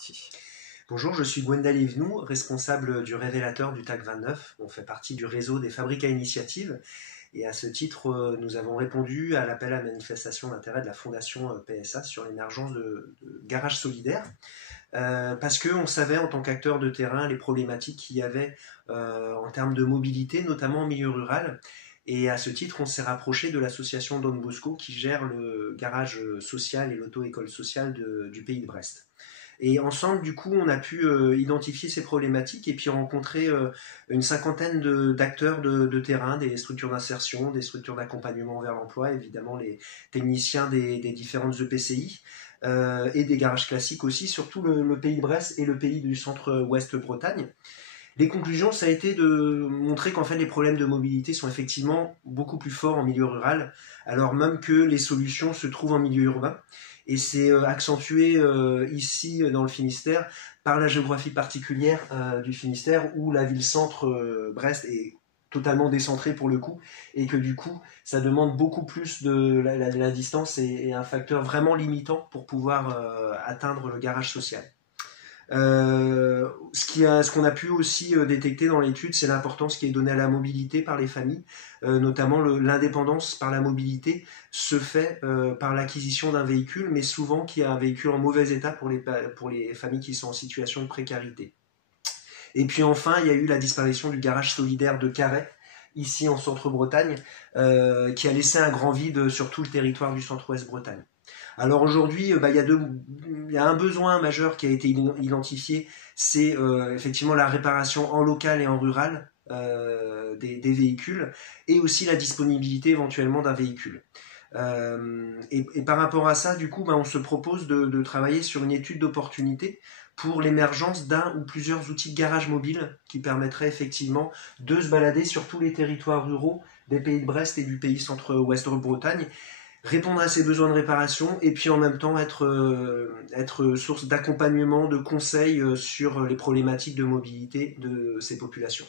parti. Bonjour, je suis Gwendal Evenou, responsable du Révélateur du TAC 29. On fait partie du réseau des fabriques à initiative et à ce titre, nous avons répondu à l'appel à manifestation d'intérêt de la Fondation PSA sur l'émergence de garages solidaires. Parce qu'on savait en tant qu'acteur de terrain les problématiques qu'il y avait en termes de mobilité, notamment en milieu rural. Et à ce titre, on s'est rapproché de l'association Don Bosco qui gère le garage social et l'auto-école sociale du pays de Brest. Et ensemble, du coup, on a pu identifier ces problématiques et puis rencontrer une cinquantaine d'acteurs de terrain, des structures d'insertion, des structures d'accompagnement vers l'emploi, évidemment les techniciens des différentes EPCI et des garages classiques aussi, surtout le pays de Brest et le pays du centre-ouest Bretagne. Les conclusions, ça a été de montrer qu'en fait les problèmes de mobilité sont effectivement beaucoup plus forts en milieu rural, alors même que les solutions se trouvent en milieu urbain. Et c'est accentué ici dans le Finistère par la géographie particulière du Finistère où la ville-centre Brest est totalement décentrée pour le coup et que du coup ça demande beaucoup plus de la distance et un facteur vraiment limitant pour pouvoir atteindre le garage social. Ce qu'on a pu aussi détecter dans l'étude, c'est l'importance qui est donnée à la mobilité par les familles, notamment l'indépendance par la mobilité se fait par l'acquisition d'un véhicule, mais souvent qui est un véhicule en mauvais état pour les familles qui sont en situation de précarité. Et puis enfin, il y a eu la disparition du garage solidaire de Carhaix, ici en centre-Bretagne, qui a laissé un grand vide sur tout le territoire du centre-ouest Bretagne. Alors aujourd'hui, il y a un besoin majeur qui a été identifié, c'est effectivement la réparation en local et en rural des véhicules et aussi la disponibilité éventuellement d'un véhicule. Et par rapport à ça, du coup, on se propose de travailler sur une étude d'opportunité pour l'émergence d'un ou plusieurs outils de garage mobile qui permettraient effectivement de se balader sur tous les territoires ruraux des pays de Brest et du pays centre-ouest de Bretagne, répondre à ses besoins de réparation et puis en même temps être source d'accompagnement, de conseils sur les problématiques de mobilité de ces populations.